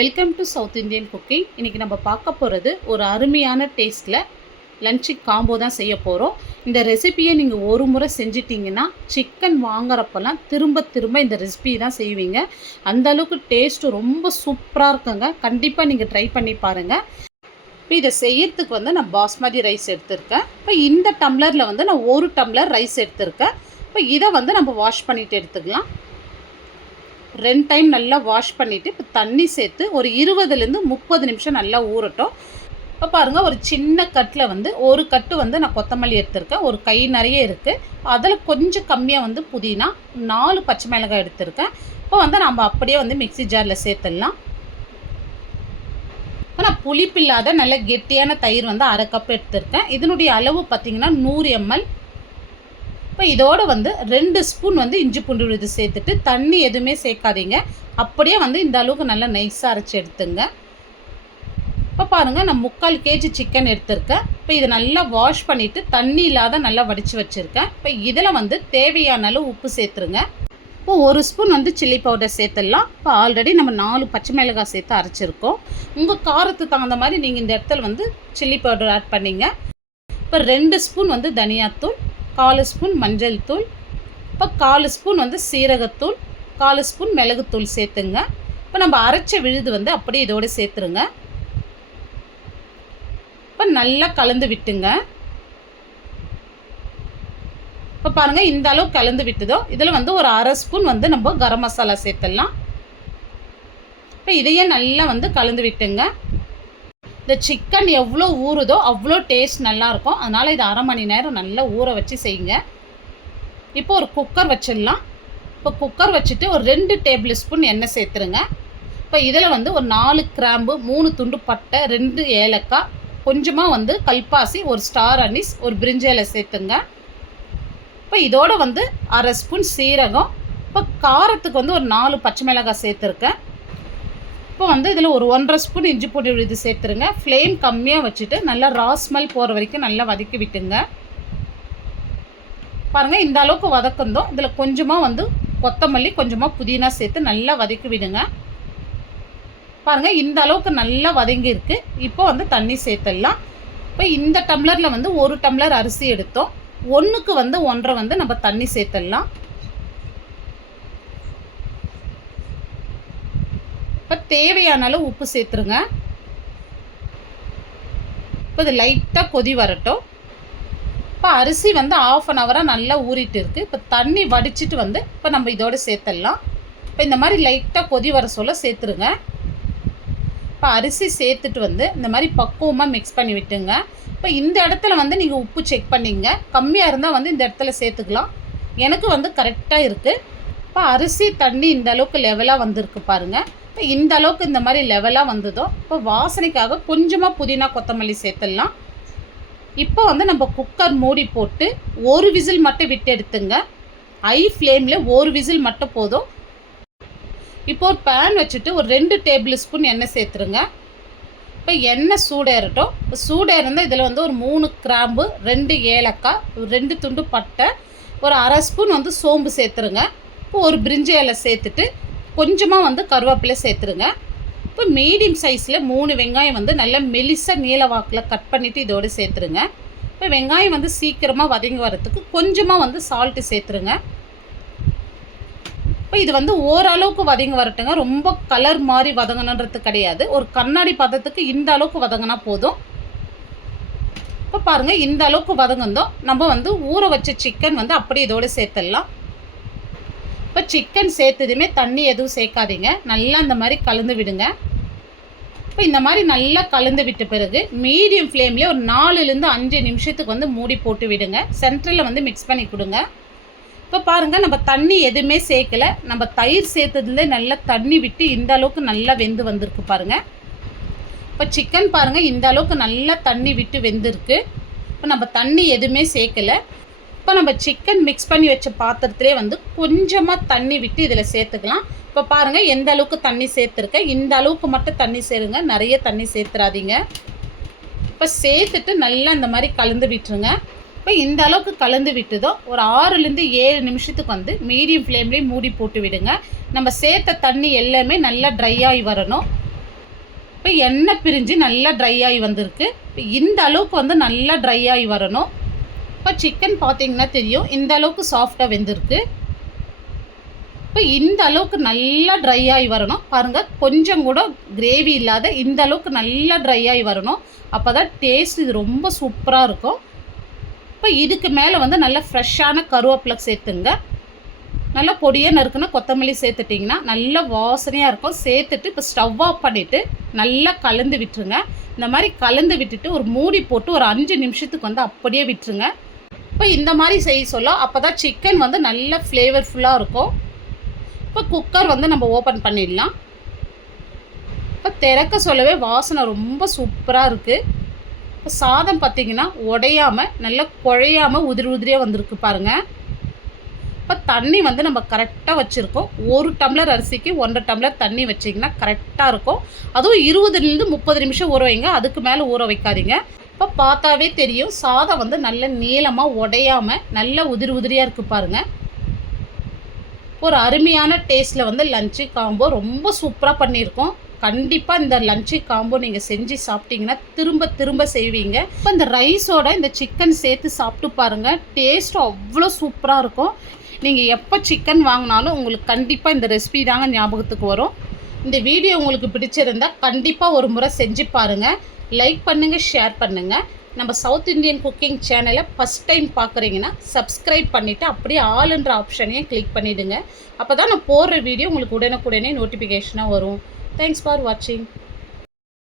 Welcome to south Indian cooking. இன்றைக்கி நம்ம பார்க்க போகிறது ஒரு அருமையான டேஸ்ட்டில் லன்ச்சு காம்போ தான் செய்ய போகிறோம். இந்த ரெசிபியை நீங்கள் ஒரு முறை செஞ்சிட்டிங்கன்னா சிக்கன் வாங்குறப்பெல்லாம் திரும்ப திரும்ப இந்த ரெசிபி தான் செய்வீங்க. அந்தளவுக்கு டேஸ்ட்டு ரொம்ப சூப்பராக இருக்குங்க. கண்டிப்பாக நீங்கள் ட்ரை பண்ணி பாருங்கள். இப்போ இதை செய்யறதுக்கு நான் பாஸ்மதி ரைஸ் எடுத்திருக்கேன். இப்போ இந்த டம்ளரில் நான் 1 டம்ளர் ரைஸ் எடுத்திருக்கேன். இப்போ இதை நம்ம வாஷ் பண்ணிவிட்டு எடுத்துக்கலாம். 2 டைம் நல்லா வாஷ் பண்ணிவிட்டு இப்போ தண்ணி சேர்த்து ஒரு 20லேருந்து 30 நிமிஷம் நல்லா ஊறட்டும். இப்போ பாருங்கள், ஒரு சின்ன கட்டில் ஒரு கட்டு நான் கொத்தமல்லி எடுத்திருக்கேன். ஒரு கை நிறைய இருக்குது. அதில் கொஞ்சம் கம்மியாக புதினா, 4 பச்சை மிளகாய் எடுத்திருக்கேன். இப்போ நம்ம அப்படியே மிக்ஸி ஜாரில் சேர்த்துடலாம். இப்போ நான் புளிப்பில்லாத நல்ல கெட்டியான தயிர் 1/2 கப் எடுத்திருக்கேன். இதனுடைய அளவு பார்த்திங்கன்னா 100 ml. இப்போ இதோடு 2 ஸ்பூன் இஞ்சி பூண்டு விழுது சேர்த்துட்டு தண்ணி எதுவுமே சேர்க்காதீங்க. அப்படியே இந்த அளவுக்கு நல்லா நைஸாக அரைச்சி எடுத்துங்க. இப்போ பாருங்கள், நான் 3/4 kg சிக்கன் எடுத்திருக்கேன். இப்போ இதை நல்லா வாஷ் பண்ணிவிட்டு தண்ணி இல்லாத நல்லா வடித்து வச்சுருக்கேன். இப்போ இதில் தேவையான அளவு உப்பு சேர்த்துருங்க. இப்போ 1 ஸ்பூன் சில்லி பவுடர் சேர்த்துடலாம். இப்போ ஆல்ரெடி நம்ம 4 பச்சை மிளகாய் சேர்த்து அரைச்சிருக்கோம். உங்கள் காரத்துக்கு தகுந்த மாதிரி நீங்கள் இந்த இடத்துல சில்லி பவுடர் ஆட் பண்ணிங்க. இப்போ 2 ஸ்பூன் தனியாத்தூள், 1/4 ஸ்பூன் மஞ்சள் தூள், இப்போ 1/4 ஸ்பூன் சீரகத்தூள், 1/4 ஸ்பூன் மிளகுத்தூள் சேர்த்துங்க. இப்போ நம்ம அரைச்ச விழுது அப்படியே இதோடு சேர்த்துருங்க. இப்போ நல்லா கலந்து விட்டுங்க. இப்போ பாருங்கள், இந்த அளவு கலந்து விட்டுதோ இதில் ஒரு 1/2 ஸ்பூன் நம்ம கரம் மசாலா சேர்த்துடலாம். இப்போ இதையே நல்லா கலந்து விட்டுங்க. இந்த சிக்கன் எவ்வளோ ஊறுதோ அவ்வளோ டேஸ்ட் நல்லாயிருக்கும். அதனால் இது 1/2 மணி நேரம் நல்லா ஊற வச்சு செய்யுங்க. இப்போ ஒரு குக்கர் வச்சிடலாம். இப்போ குக்கர் வச்சுட்டு ஒரு 2 டேபிள் ஸ்பூன் எண்ணெய் சேர்த்துருங்க. இப்போ இதில் ஒரு 4 கிராம்பு, 3 துண்டு பட்டை, 2 ஏலக்காய், கொஞ்சமாக கல்பாசி, ஒரு ஸ்டார் அனிஸ், ஒரு பிரிஞ்சி இலை சேர்த்துங்க. இப்போ இதோட 1/2 ஸ்பூன் சீரகம், இப்போ காரத்துக்கு ஒரு 4 பச்சை மிளகாய் சேர்த்துருக்கேன். இப்போ இதில் ஒரு 1/2 ஸ்பூன் இஞ்சி பூண்டு விழுது சேர்த்துருங்க. ஃப்ளேம் கம்மியாக வச்சுட்டு நல்லா ராஸ்மல் போகிற வரைக்கும் நல்லா வதக்கி விட்டுங்க. பாருங்கள், இந்த அளவுக்கு வதக்குந்தோம். இதில் கொஞ்சமாக கொத்தமல்லி, கொஞ்சமாக புதினா சேர்த்து நல்லா வதக்கி விடுங்க. பாருங்கள், இந்த அளவுக்கு நல்லா வதங்கியிருக்கு. இப்போ தண்ணி சேர்த்துடலாம். இப்போ இந்த டம்ளரில் 1 டம்ளர் அரிசி எடுத்தோம். 1க்கு 1.5 நம்ம தண்ணி சேர்த்துடலாம். இப்போ தேவையான அளவு உப்பு சேர்த்துருங்க. இப்போ இது லைட்டாக கொதி வரட்டும். இப்போ அரிசி 1/2 அன் ஹவராக நல்லா ஊறிட்டு இருக்குது. இப்போ தண்ணி வடிச்சிட்டு இப்போ நம்ம இதோடு சேர்த்துடலாம். இப்போ இந்த மாதிரி லைட்டாக கொதி வர சொல்ல சேர்த்துருங்க. இப்போ அரிசி சேர்த்துட்டு இந்த மாதிரி பக்குவமாக மிக்ஸ் பண்ணி விட்டுங்க. இப்போ இந்த இடத்துல நீங்கள் உப்பு செக் பண்ணிங்க. கம்மியாக இருந்தால் இந்த இடத்துல சேர்த்துக்கலாம். எனக்கு கரெக்டாக இருக்குது. இப்போ அரிசி தண்ணி இந்த அளவுக்கு லெவலாக வந்திருக்கு பாருங்கள். இப்போ இந்த அளவுக்கு இந்த மாதிரி லெவலாக வந்ததோ இப்போ வாசனைக்காக கொஞ்சமாக புதினா, கொத்தமல்லி சேர்த்துடலாம். இப்போ நம்ம குக்கர் மூடி போட்டு 1 விசில் மட்டும் விட்டு எடுத்துங்க. ஹை ஃப்ளேமில் 1 விசில் மட்டும் போதும். இப்போ ஒரு பேன் வச்சுட்டு ஒரு 2 டேபிள் ஸ்பூன் எண்ணெய் சேர்த்துருங்க. இப்போ எண்ணெய் சூடேறட்டும். இப்போ சூடேறிந்தால் இதில் ஒரு 3 கிராம்பு, 2 ஏலக்காய், 2 துண்டு பட்டை, ஒரு 1/2 ஸ்பூன் சோம்பு சேர்த்துருங்க. இப்போ ஒரு பிரிஞ்சி இலை சேர்த்துட்டு கொஞ்சமாக கருவேப்பிலை சேர்த்துருங்க. இப்போ மீடியம் சைஸில் 3 வெங்காயம் நல்லா மெலிசாக நீல வாக்கில் கட் பண்ணிவிட்டு இதோடு சேர்த்துருங்க. இப்போ வெங்காயம் சீக்கிரமாக வதங்கி வரத்துக்கு கொஞ்சமாக சால்ட்டு சேர்த்துருங்க. இப்போ இது ஓரளவுக்கு வதங்கி வரட்டுங்க. ரொம்ப கலர் மாதிரி வதங்கணுன்றது கிடையாது. ஒரு கண்ணாடி பதத்துக்கு இந்த அளவுக்கு வதங்கினா போதும். இப்போ பாருங்கள், இந்த அளவுக்கு வதங்கந்தோம். நம்ம ஊற வச்ச சிக்கன் அப்படியே இதோடு சேர்த்துடலாம். இப்போ சிக்கன் சேர்த்ததுமே தண்ணி எதுவும் சேர்க்காதீங்க. நல்லா இந்த மாதிரி கலந்து விடுங்க. இப்போ இந்த மாதிரி நல்லா கலந்து விட்ட பிறகு மீடியம் ஃப்ளேம்லேயே ஒரு 4லேருந்து 5 நிமிஷத்துக்கு மூடி போட்டு விடுங்க. சென்டரில் மிக்ஸ் பண்ணி கொடுங்க. இப்போ பாருங்கள், நம்ம தண்ணி எதுவுமே சேர்க்கலை. நம்ம தயிர் சேர்த்ததுலேயே நல்லா தண்ணி விட்டு இந்த அளவுக்கு நல்லா வெந்து வந்திருக்கு பாருங்கள். இப்போ சிக்கன் பாருங்கள், இந்த அளவுக்கு நல்லா தண்ணி விட்டு வெந்திருக்கு. இப்போ நம்ம தண்ணி எதுவுமே சேர்க்கலை. இப்போ நம்ம சிக்கன் மிக்ஸ் பண்ணி வச்ச பாத்திரத்திலே கொஞ்சமாக தண்ணி விட்டு இதில் சேர்த்துக்கலாம். இப்போ பாருங்கள், எந்த அளவுக்கு தண்ணி சேர்த்துருக்கேன். இந்த அளவுக்கு மட்டும் தண்ணி சேருங்க, நிறைய தண்ணி சேர்த்துறாதீங்க. இப்போ சேர்த்துட்டு நல்லா இந்த மாதிரி கலந்து விட்டுருங்க. இப்போ இந்த அளவுக்கு கலந்து விட்டுதோ ஒரு 6லேருந்து 7 நிமிஷத்துக்கு மீடியம் ஃப்ளேம்லேயே மூடி போட்டு விடுங்க. நம்ம சேர்த்த தண்ணி எல்லாமே நல்லா ட்ரை ஆகி வரணும். இப்போ எண்ணெய் பிரிஞ்சு நல்லா ட்ரை ஆகி வந்திருக்கு. இப்போ இந்த அளவுக்கு வந்து நல்லா ட்ரை ஆகி வரணும். இப்போ சிக்கன் பார்த்தீங்கன்னா தெரியும், இந்த அளவுக்கு சாஃப்டாக வெந்திருக்கு. இப்போ இந்த அளவுக்கு நல்லா ட்ரை ஆகி வரணும். பாருங்கள், கொஞ்சம் கூட கிரேவி இல்லாத இந்த அளவுக்கு நல்லா ட்ரை ஆகி வரணும். அப்போ தான் டேஸ்ட் இது ரொம்ப சூப்பராக இருக்கும். இப்போ இதுக்கு மேலே வந்து நல்லா ஃப்ரெஷ்ஷான கருவேப்பிலை சேர்த்துங்க. நல்லா பொடியாக நறுக்குன்னா கொத்தமல்லி சேர்த்துட்டிங்கன்னா நல்ல வாசனையாக இருக்கும். சேர்த்துட்டு இப்போ ஸ்டவ் ஆஃப் பண்ணிவிட்டு நல்லா கலந்து விட்டுருங்க. இந்த மாதிரி கலந்து விட்டுட்டு ஒரு மூடி போட்டு ஒரு 5 நிமிஷத்துக்கு வந்து அப்படியே விட்டுருங்க. இப்போ இந்த மாதிரி செய்ய சொல்ல அப்போ தான் சிக்கன் வந்து நல்ல ஃப்ளேவர்ஃபுல்லாக இருக்கும். இப்போ குக்கர் வந்து நம்ம ஓப்பன் பண்ணிடலாம். இப்போ திறக்க சொல்லவே வாசனை ரொம்ப சூப்பராக இருக்குது. இப்போ சாதம் பார்த்திங்கன்னா உடையாமல் நல்லா குழையாமல் உதிரி உதிரியாக வந்திருக்கு பாருங்கள். இப்போ தண்ணி வந்து நம்ம கரெக்டாக வச்சுருக்கோம். 1 டம்ளர் அரிசிக்கு 1.5 டம்ளர் தண்ணி வச்சிங்கன்னா கரெக்டாக இருக்கும். அதுவும் 20லேருந்து 30 நிமிஷம் ஊற வைங்க, அதுக்கு மேலே ஊற வைக்காதீங்க. இப்போ பார்த்தாவே தெரியும் சாதம் வந்து நல்ல நீளமாக உடையாமல் நல்ல உதிரி உதிரியாக இருக்குது பாருங்கள். ஒரு அருமையான டேஸ்ட்டில் வந்து லஞ்சி காம்போ ரொம்ப சூப்பராக பண்ணியிருக்கோம். கண்டிப்பாக இந்த லஞ்சி காம்போ நீங்கள் செஞ்சு சாப்பிட்டீங்கன்னா திரும்ப திரும்ப செய்வீங்க. இப்போ இந்த ரைஸோட இந்த சிக்கன் சேர்த்து சாப்பிட்டு பாருங்கள், டேஸ்ட்டும் அவ்வளோ சூப்பராக இருக்கும். நீங்கள் எப்போ சிக்கன் வாங்கினாலும் உங்களுக்கு கண்டிப்பாக இந்த ரெசிபி தாங்க ஞாபகத்துக்கு வரும். இந்த வீடியோ உங்களுக்கு பிடிச்சிருந்தால் கண்டிப்பாக ஒரு முறை செஞ்சு பாருங்கள். லைக் பண்ணுங்கள், ஷேர் பண்ணுங்கள். நம்ம சவுத் இண்டியன் குக்கிங் சேனலை ஃபஸ்ட் டைம் பார்க்குறீங்கன்னா சப்ஸ்கிரைப் பண்ணிவிட்டு அப்படியே ஆல்ன்ற ஆப்ஷனையும் கிளிக் பண்ணிவிடுங்க. அப்போ தான் நான் போடுற வீடியோ உங்களுக்கு உடனுக்குடனே நோட்டிஃபிகேஷனாக வரும். தேங்க்ஸ் ஃபார் வாட்சிங்.